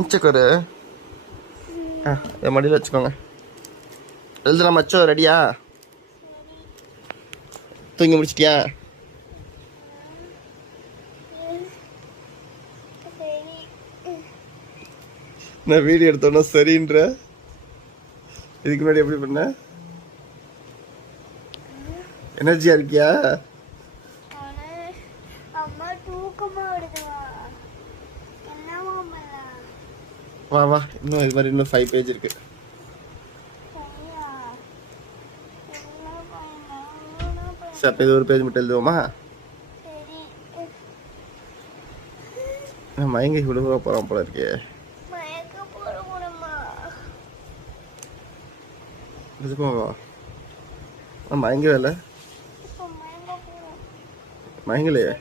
மிச்சக்கரு என் மடியில் வச்சுக்கோங்க. எழுதலாம் மச்சோ, ரெடியா? தூங்கி முடிச்சிட்டியா? நான் வீடியோ எடுத்தோன்னா சரின்ற. இதுக்கு முன்னாடி எப்படி பண்ண? எனர்ஜியா இருக்கியா? வா வா, இன்னும் இது மாதிரி இன்னும் 5 பேஜ் இருக்கு. சரி, அப்போ இது ஒரு பேஜ் மட்டும் எழுதுவோமா? நான் மயங்கி விடுவா போகிறான் போல இருக்கே. இதுமாவா? மயங்கவே இல்லை. மயங்கலையே.